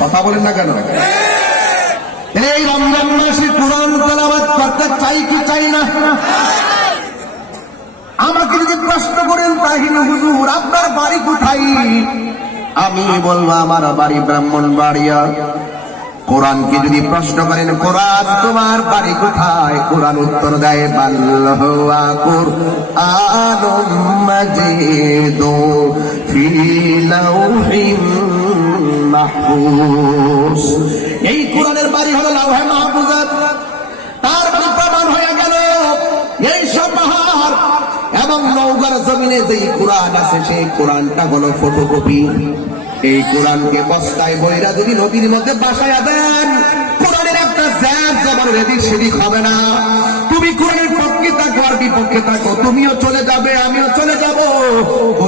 কথা বলেন না কেন? এই রমজান মাসে কোরআন তেলাবাদ করতে চাই কি চাই না? আমাকে যদি প্রশ্ন করেন তাহিন হুজুর, আপনার বাড়ি কোথায়? আমি বলব, আমার বাড়ি ব্রাহ্মণ বাড়িয়া কোরআনকে যদি প্রশ্ন করেন, কোরআন, তোমার বাড়ি কোথায়? কোরআন উত্তর দেয় বাল্লাহুয়া কুরআনুম মাজিদু মাহফুজ। এই কোরআনের বাড়ি হলো লাউহে তার প্রমাণ হয়ে গেল এই সব পাহাড় এবং জমিনে কোরআন আছে, সেই কোরআনটা হলো ফটোকপি। এই কোরআনকে বস্তায় বইরা যদি নদীর মধ্যে বাসায় দেন, কোরআনের একটা জ্যাব জবান এদিক সেদিক হবে না। তুমি কোরআনের পক্ষে থাকো, আর বিপক্ষে থাকো। তুমিও চলে যাবে, আমিও চলে যাব।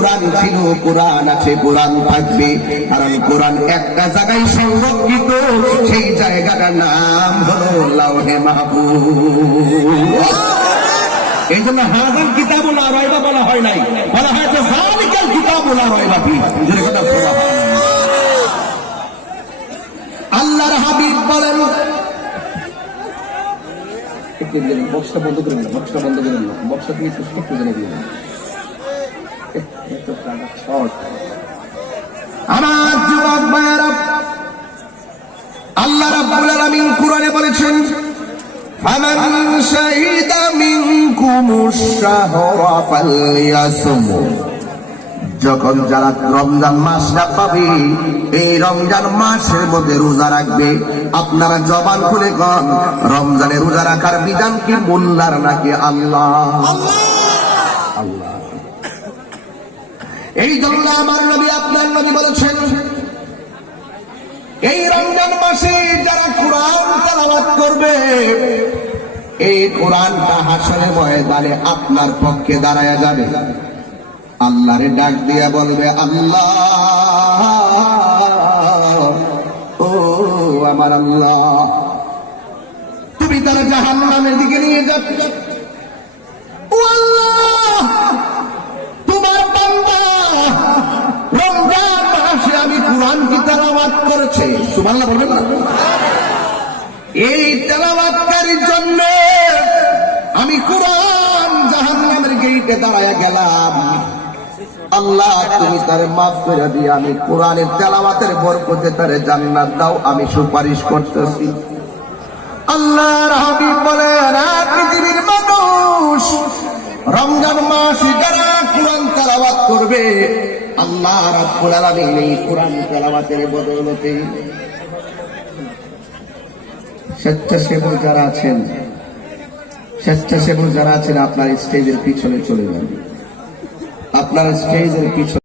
কোরআন ছিল, কোরআন আছে, কোরআন থাকবে। কারণ কোরআন একটা জায়গায় সংরক্ষিত, সেই জায়গাটার নাম হলো লাউহে মাহবুব এই জন্য হাজার কিতাবুল আরাইবা বলা হয় নাই। বলা হয় যে যদি কথা বলা হয়। আল্লাহর হাবিব বলেন বক্সটা বন্ধ করে দিন বক্সটা বন্ধ করে দিন বক্সটা তুমি একটু একটু জেনে দিন আমার যুবক আল্লাহ বলেছেন যখন যারা রমজান মাসটা পাবে, এই রমজান মাসের মধ্যে রোজা রাখবে। আপনারা জবান খুলে কন, রমজানে রোজা রাখার বিধান কি, মোল্লার নাকি আল্লাহ? এই জন্য আমার নবী, আপনার নবী বলেছেন, এই রমজান মাসে যারা কোরআন তালাবাদ করবে, এই কোরআনটা হাসনের ময়দানে আপনার পক্ষে দাঁড়ায় যাবে। আল্লাহরে ডাক দিয়া বলবে, আল্লাহ, ও আমার আল্লাহ, তুমি তারা জাহান নামের দিকে নিয়ে যাচ্ছ ও আল্লাহ তোমার বান্দা রমজান মাসে আমি কোরআন কি তেলাওয়াত করেছে? সুবহানাল্লাহ বলবেন না। এই তেলাওয়াতকারীর জন্য আমি কোরআন জাহান্নামের গেইটে দাঁড়ায় গেলাম। আল্লাহ, তুমি তার মাফ করে দিয়ে আমি কোরআনের তেলাওয়াতের বরকতে তারে জান্নাত দাও, আমি সুপারিশ করতেছি। আল্লাহর হাবিব বলেন "আ পৃথিবীর মানুষ, রমজান মাস যারা কোরআন তেলাওয়াত করবে আল্লাহ রাব্বুল আলামিন এই কোরআন তেলাওয়াতের বদৌলতে স্বেচ্ছাসেবক যারা আছেন, স্বেচ্ছাসেবক যারা আছেন, আপনার স্টেজের পিছনে চলে যান। আপনার স্টেজের পিছনে